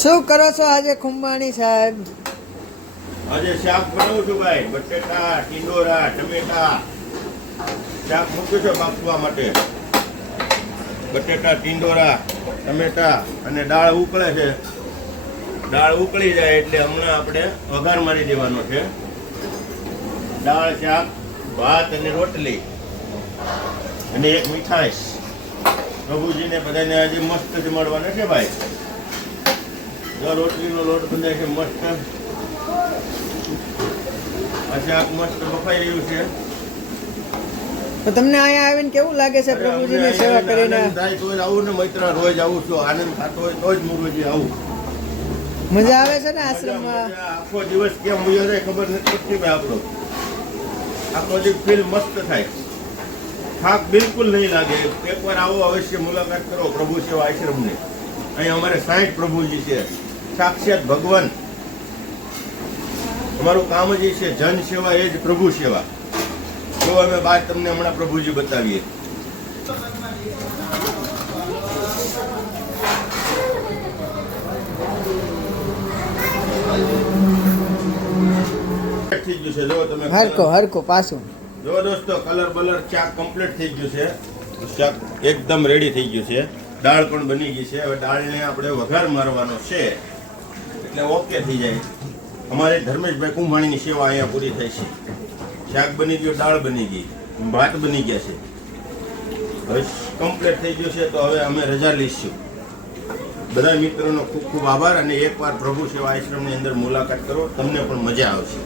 શું કરો છો આજે ખુંબાણી સાહેબ? આજે શાક બનાવું છું ભાઈ. બટેટા, ટીંડોરા, ટમેટા શાક મૂક્યું છે બાફવા માટે. બટેટા, ટીંડોરા, ટમેટા અને દાળ ઉકળે છે. દાળ ઉકળી જાય એટલે હમણાં આપણે વઘાર મારી દેવાનો છે. દાળ, શાક, ભાત અને રોટલી અને એક મીઠાઈ. પ્રભુજીને બધાને આજે મસ્ત જમાડવાના છે ભાઈ. જો રોટલીનો લોટ બંધાય છે મસ્ત. આ શાક મસ્ત બફાઈ રહ્યું છે. તો તમને અહીંયા આવીને કેવું લાગે છે પ્રભુજીની સેવા કરીને? આનંદ થાય તો જ આવું ને મૈત્ર. રોજ આવું છું. આનંદ થતો હોય તો જ હું રોજ આવું. મજા આવે છે ને આશ્રમમાં? આખો દિવસ કેમ વયો જાય ખબર નથી પડતી ભાઈ. આપણો આખો દિવસ ફીલ મસ્ત થાય. થાક બિલકુલ નહીં લાગે. એકવાર આવો, અવશ્ય મુલાકાત કરો પ્રભુ સેવા આશ્રમની. અહીં અમારે 60 પ્રભુજી છે. સાક્ષાત ભગવાન. અમારું કામ જ છે જન સેવા, એ જ પ્રભુ સેવા. જો અમે બાદ તમને હમણાં પ્રભુજી બતાવીએ. થઈ ગયું છે જો તમે. હરકો પાછું જો દોસ્તો, કલર બલર શાક કમ્પ્લીટ થઈ ગયું છે. શાક એકદમ રેડી થઈ ગયું છે. દાળ પણ બની ગઈ છે. હવે દાળને આપણે વઘાર મારવાનો છે એટલે ઓકે થઈ જાય. અમારે ધર્મેશભાઈ કુંભાણીની સેવા અહીંયા પૂરી થઈ છે. શાક બની ગયું, દાળ બની ગઈ, ભાત બની ગયા છે. હવે કમ્પ્લીટ થઈ ગયું છે તો હવે અમે રજા લઈશું. બધા મિત્રોનો ખૂબ ખૂબ આભાર અને એકવાર પ્રભુ સેવા આશ્રમની અંદર મુલાકાત કરો, તમને પણ મજા આવશે.